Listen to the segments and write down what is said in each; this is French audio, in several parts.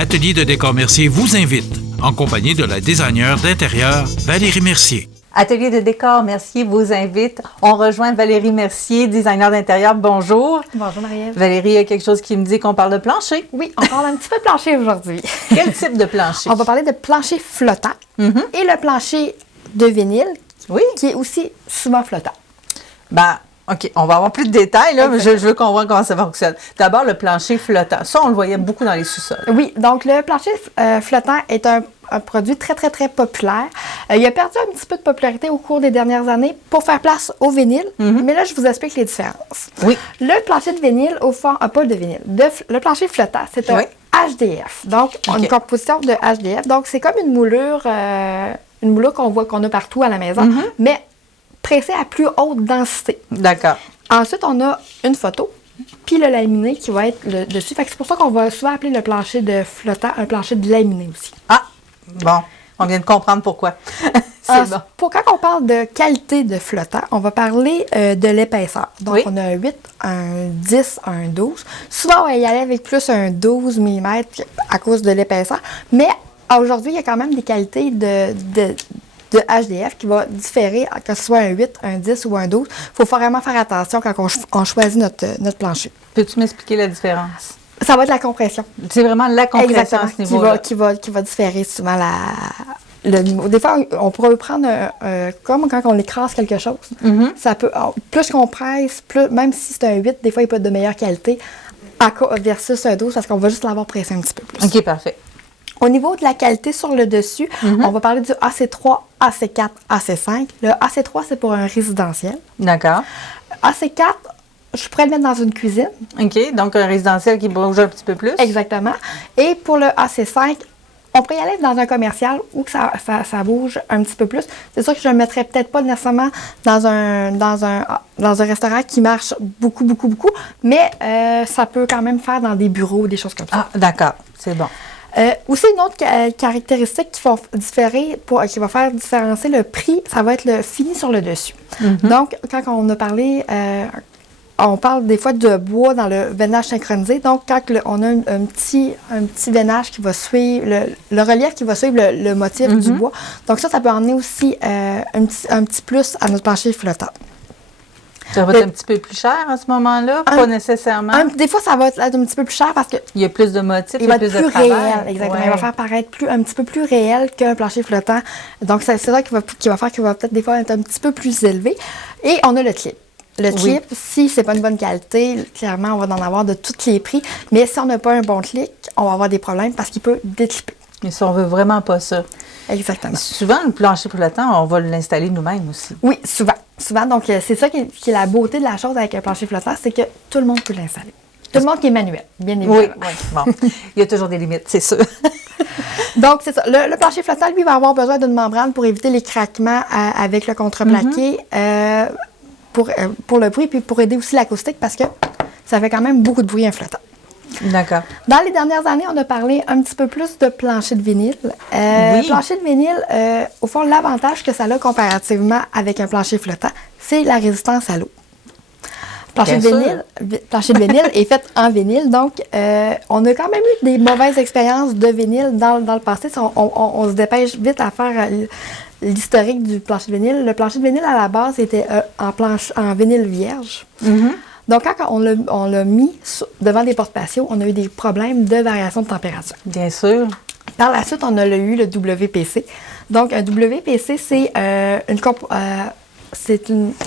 Atelier de décor Mercier vous invite, en compagnie de la designer d'intérieur Valérie Mercier. Atelier de décor Mercier vous invite. On rejoint Valérie Mercier, designer d'intérieur. Bonjour. Bonjour Marie-Ève. Valérie, il y a quelque chose qui me dit qu'on parle de plancher. Oui, on parle un petit peu de plancher aujourd'hui. Quel type de plancher? On va parler de plancher flottant et le plancher de vinyle, qui est aussi souvent flottant. Ben, OK, on va avoir plus de détails, là, mais je veux qu'on voit comment ça fonctionne. D'abord, le plancher flottant. Ça, on le voyait beaucoup dans les sous-sols. Oui, donc le plancher flottant est un produit très, très, très populaire. Il a perdu un petit peu de popularité au cours des dernières années pour faire place au vinyle, mais là, je vous explique les différences. Oui. Le plancher de vinyle, au fond, pas de vinyle, le plancher flottant, c'est un HDF, donc une composition de HDF. Donc, c'est comme une moulure qu'on a partout à la maison, mais pressé à plus haute densité. D'accord. Ensuite, on a une photo, puis le laminé qui va être dessus. Fait que c'est pour ça qu'on va souvent appeler le plancher de flottant un plancher de laminé aussi. Ah, bon, on vient de comprendre pourquoi. C'est bon. Quand on parle de qualité de flottant, on va parler de l'épaisseur. Donc, on a un 8, un 10, un 12. Souvent, on va y aller avec plus un 12 mm à cause de l'épaisseur. Mais aujourd'hui, il y a quand même des qualités de HDF qui va différer, que ce soit un 8, un 10 ou un 12. Il faut vraiment faire attention quand on choisit notre plancher. Peux-tu m'expliquer la différence? Ça va être la compression. C'est vraiment la compression à ce niveau-là. Qui va différer souvent le niveau. Des fois, on pourrait prendre comme quand on écrase quelque chose. Ça peut, plus qu'on presse, même si c'est un 8, des fois, il peut être de meilleure qualité versus un 12 parce qu'on va juste l'avoir pressé un petit peu plus. OK, parfait. Au niveau de la qualité sur le dessus, on va parler du AC3, AC4, AC5. Le AC3, c'est pour un résidentiel. D'accord. AC4, je pourrais le mettre dans une cuisine. OK, donc un résidentiel qui bouge un petit peu plus. Exactement. Et pour le AC5, on pourrait y aller dans un commercial où que ça bouge un petit peu plus. C'est sûr que je ne le mettrais peut-être pas nécessairement dans un restaurant qui marche beaucoup, mais ça peut quand même faire dans des bureaux, des choses comme ça. Ah, d'accord. C'est bon. Aussi, une autre caractéristique qui va faire différencier le prix, ça va être le fini sur le dessus. Donc, quand on a parlé, on parle des fois de bois dans le veinage synchronisé. Donc, quand on a un petit veinage qui va suivre, le relief qui va suivre le motif du bois. Donc, ça peut emmener aussi un petit plus à notre plancher flottant. Ça va être un petit peu plus cher à ce moment-là? Pas nécessairement? Des fois, ça va être un petit peu plus cher parce que il y a plus de motifs, il va être plus réel. Exactement. Ouais. Il va faire paraître un petit peu plus réel qu'un plancher flottant. Donc, c'est ça qui va faire qu'il va peut-être des fois être un petit peu plus élevé. Et on a le clip. Le clip, si c'est pas une bonne qualité, clairement, on va en avoir de tous les prix. Mais si on n'a pas un bon clip, on va avoir des problèmes parce qu'il peut décliper. Mais si on veut vraiment pas ça. Exactement. Souvent, le plancher flottant, on va l'installer nous-mêmes aussi. Oui, souvent. Donc, c'est ça qui est la beauté de la chose avec un plancher flottant, c'est que tout le monde peut l'installer. Tout le monde qui est manuel, bien évidemment. Oui. Bon, il y a toujours des limites, c'est sûr. Donc, c'est ça. Le plancher flottant, lui, va avoir besoin d'une membrane pour éviter les craquements avec le contreplaqué pour le bruit, puis pour aider aussi l'acoustique parce que ça fait quand même beaucoup de bruit un flottant. D'accord. Dans les dernières années, on a parlé un petit peu plus de plancher de vinyle. Plancher de vinyle, au fond, l'avantage que ça a comparativement avec un plancher flottant, c'est la résistance à l'eau. Plancher de vinyle est fait en vinyle, donc on a quand même eu des mauvaises expériences de vinyle dans le passé. On se dépêche vite à faire l'historique du plancher de vinyle. Le plancher de vinyle, à la base, était en vinyle vierge. Donc, quand on l'a mis devant des portes patio, on a eu des problèmes de variation de température. Bien sûr. Par la suite, on a eu le WPC. Donc, un WPC, c'est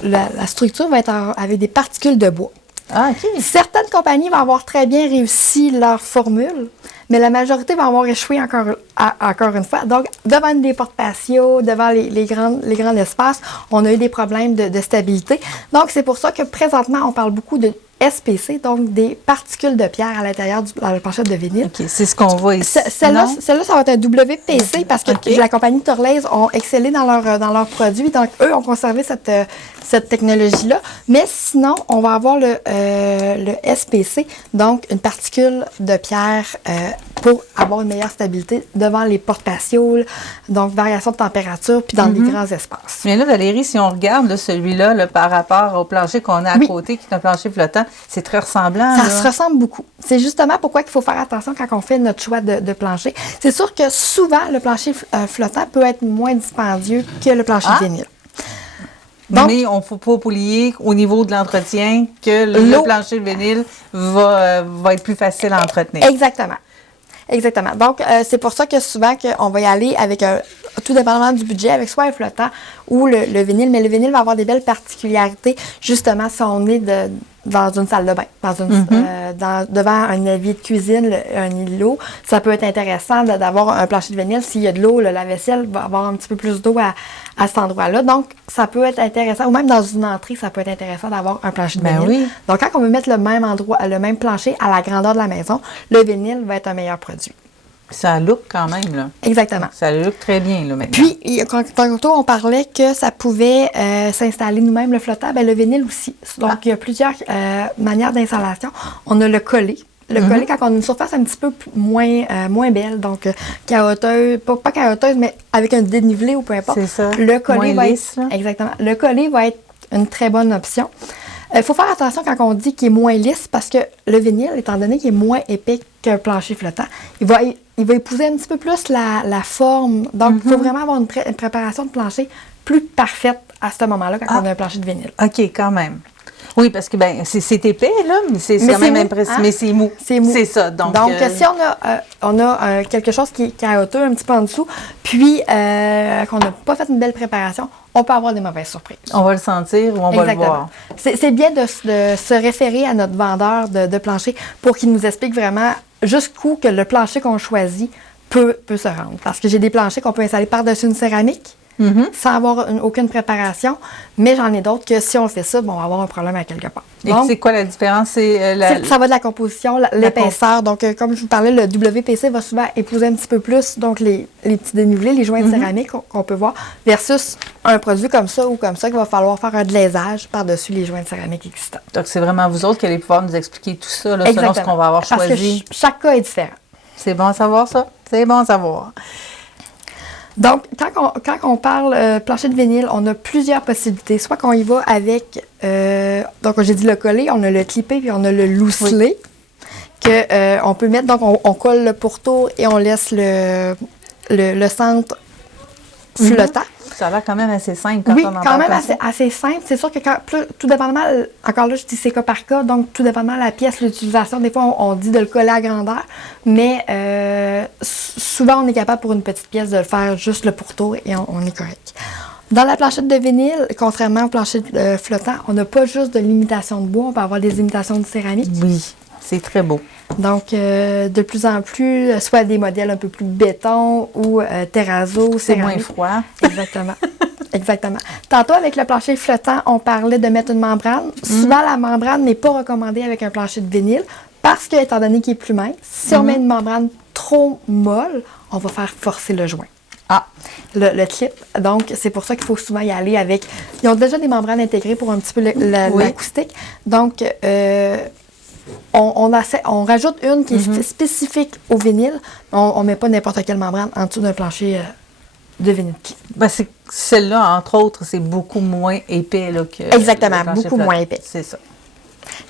la structure va être avec des particules de bois. Ah, OK. Certaines compagnies vont avoir très bien réussi leur formule, mais la majorité va avoir échoué encore une fois. Donc, devant des portes patio, devant les grands espaces, on a eu des problèmes de stabilité. Donc, c'est pour ça que présentement, on parle beaucoup de SPC, donc des particules de pierre à l'intérieur de la planchette de vinyle. OK, c'est ce qu'on voit ici. Celle-là, ça va être un WPC parce que la compagnie Torlaise ont excellé dans leurs produits. Donc, eux ont conservé cette technologie-là. Mais sinon, on va avoir le SPC, donc une particule de pierre pour avoir une meilleure stabilité devant les portes patio, donc variation de température, puis dans des grands espaces. Mais là, Valérie, si on regarde celui-là par rapport au plancher qu'on a à côté, qui est un plancher flottant, C'est très ressemblant. Ça là. se ressemble beaucoup. C'est justement pourquoi il faut faire attention quand on fait notre choix de plancher. C'est sûr que souvent, le plancher flottant peut être moins dispendieux que le plancher de vinyle. Donc, mais on ne faut pas oublier au niveau de l'entretien que le plancher de vinyle va être plus facile à entretenir. Exactement. Exactement. Donc, c'est pour ça que souvent on va y aller avec tout dépendamment du budget, avec soit un flottant ou le vinyle. Mais le vinyle va avoir des belles particularités, justement, si on est dans une salle de bain, devant un évier de cuisine, un îlot. Ça peut être intéressant d'avoir un plancher de vinyle. S'il y a de l'eau, le lave-vaisselle va avoir un petit peu plus d'eau à cet endroit-là. Donc, ça peut être intéressant. Ou même dans une entrée, ça peut être intéressant d'avoir un plancher de vinyle. Oui. Donc, quand on veut mettre le même plancher à la grandeur de la maison, le vinyle va être un meilleur produit. Ça look quand même, là. Exactement. Ça look très bien, là, maintenant. Puis, tantôt, on parlait que ça pouvait s'installer nous-mêmes, le flottant. Bien, le vinyle aussi. Donc, il y a plusieurs manières d'installation. On a le collé. Le collé, quand on a une surface un petit peu moins belle, donc caroteuse, pas caroteuse, mais avec un dénivelé ou peu importe. C'est ça. Le collé Moins va lisse, là. exactement. Le collé va être une très bonne option. Il faut faire attention quand on dit qu'il est moins lisse parce que le vinyle, étant donné qu'il est moins épais qu'un plancher flottant, il va épouser un petit peu plus la forme. Donc, il faut vraiment avoir une préparation de plancher plus parfaite à ce moment-là quand on a un plancher de vinyle. OK, quand même. Oui, parce que c'est épais, là, mais c'est quand même impressionnant. Mais c'est mou. C'est mou. C'est ça. Donc si on a quelque chose qui est carotteux un petit peu en dessous, puis qu'on n'a pas fait une belle préparation, on peut avoir des mauvaises surprises. On va le sentir ou on va le voir. C'est bien de se référer à notre vendeur de plancher pour qu'il nous explique vraiment jusqu'où que le plancher qu'on choisit peut se rendre. Parce que j'ai des planchers qu'on peut installer par-dessus une céramique, sans avoir aucune préparation, mais j'en ai d'autres que si on fait ça, on va avoir un problème à quelque part. Et c'est quoi la différence? Ça va de la composition, l'épaisseur. Donc, comme je vous parlais, le WPC va souvent épouser un petit peu plus donc les petits dénivelés, les joints de céramique qu'on peut voir, versus un produit comme ça ou comme ça qu'il va falloir faire un glaisage par-dessus les joints de céramique existants. Donc, c'est vraiment vous autres qui allez pouvoir nous expliquer tout ça, là, selon ce qu'on va avoir choisi. Parce que chaque cas est différent. C'est bon à savoir, ça? C'est bon à savoir. Donc, quand on parle plancher de vinyle, on a plusieurs possibilités. Soit qu'on y va avec, donc j'ai dit le collé, on a le clippé, puis on a le lousselé, qu'on peut mettre, donc on colle le pourtour et on laisse le centre flottant. Ça a l'air quand même assez simple quand on en parle. Oui, quand même assez simple. C'est sûr que tout dépendamment, encore là, je dis c'est cas par cas, donc tout dépendamment de la pièce, l'utilisation, des fois, on dit de le coller à grandeur, mais souvent, on est capable pour une petite pièce de le faire juste le pourtour et on est correct. Dans la planchette de vinyle, contrairement au plancher flottant, on n'a pas juste de l'imitation de bois, on peut avoir des imitations de céramique. Oui, c'est très beau. Donc, de plus en plus, soit des modèles un peu plus béton ou terrazzo, c'est céramique. moins froid. Exactement. Exactement. Tantôt, avec le plancher flottant, on parlait de mettre une membrane. Souvent, la membrane n'est pas recommandée avec un plancher de vinyle parce que, étant donné qu'il est plus mince, si on met une membrane trop molle, on va faire forcer le joint. Le clip. Donc, c'est pour ça qu'il faut souvent y aller avec... Ils ont déjà des membranes intégrées pour un petit peu l'acoustique. Donc, on rajoute une qui est spécifique au vinyle. On ne met pas n'importe quelle membrane en dessous d'un plancher de vinyle. Celle-là, entre autres, c'est beaucoup moins épais là, que... Exactement, beaucoup moins épais. C'est ça.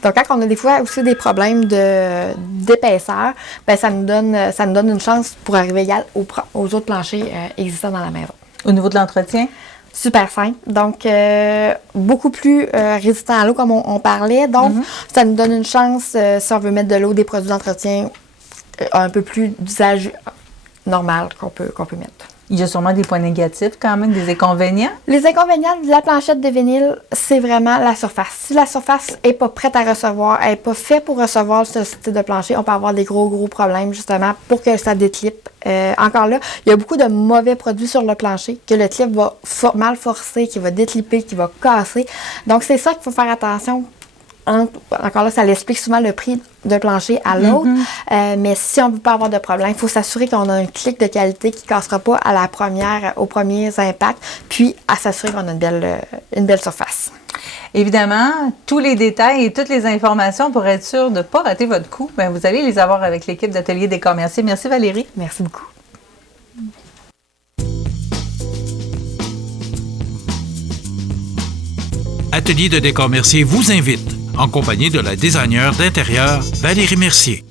Donc, quand on a des fois aussi des problèmes d'épaisseur, ça nous donne une chance pour arriver égal aux autres planchers existants dans la maison. Au niveau de l'entretien? Super simple. Donc, beaucoup plus résistant à l'eau, comme on parlait. Donc, ça nous donne une chance, si on veut mettre de l'eau, des produits d'entretien un peu plus d'usage normal qu'on peut mettre. Il y a sûrement des points négatifs quand même, des inconvénients. Les inconvénients de la planchette de vinyle, c'est vraiment la surface. Si la surface n'est pas prête à recevoir, elle n'est pas faite pour recevoir ce type de plancher, on peut avoir des gros problèmes justement pour que ça déclipe. Encore là, il y a beaucoup de mauvais produits sur le plancher que le clip va mal forcer, qui va décliper, qui va casser. Donc, c'est ça qu'il faut faire attention. Encore là, ça l'explique souvent le prix d'un plancher à l'autre. Mais si on ne veut pas avoir de problème, il faut s'assurer qu'on a un clic de qualité qui ne cassera pas aux premiers impacts, puis à s'assurer qu'on a une belle surface. Évidemment, tous les détails et toutes les informations pour être sûr de ne pas rater votre coup, vous allez les avoir avec l'équipe d'Atelier Décor Mercier. Merci Valérie. Merci beaucoup. Atelier de Décor Mercier vous invite en compagnie de la designer d'intérieur Valérie Mercier.